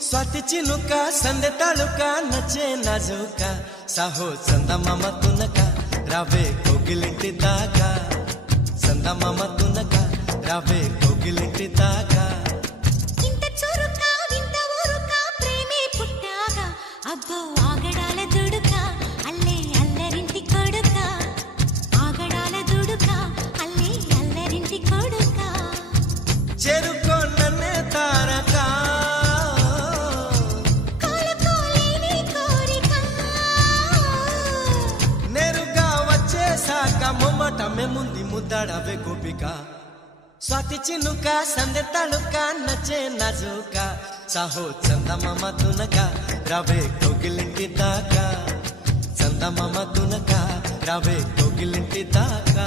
स्वाति चिनुका संदे तालुका नचे नाजुका साहो चंदमाम तुनका रावे कोगिलिंटी दाका चंदमाम तुनका रावे कोगिलिंटी दाका इंत चुरुका विंत ऊरुका प्रेमे पुट्टागा अब्बो आगडाల దుడుకా అల్లే అల్లరింటి కొడుకా ఆగడాల దుడుకా అల్లే అల్లరింటి కొడుకా చెరుకో నన్నే తారకా కోలకోలేని కోరిక నేరుగా వచ్చేసాక మొమ్మట ముంది ముద్దాడవే గోపిక स्वाति चिनुका संदे तालुका नचे नाजुका साहो चंदमाम तुनका रावे कोगिलिंटी दाका चंदमाम तुनका रावे कोगिलिंटी दाका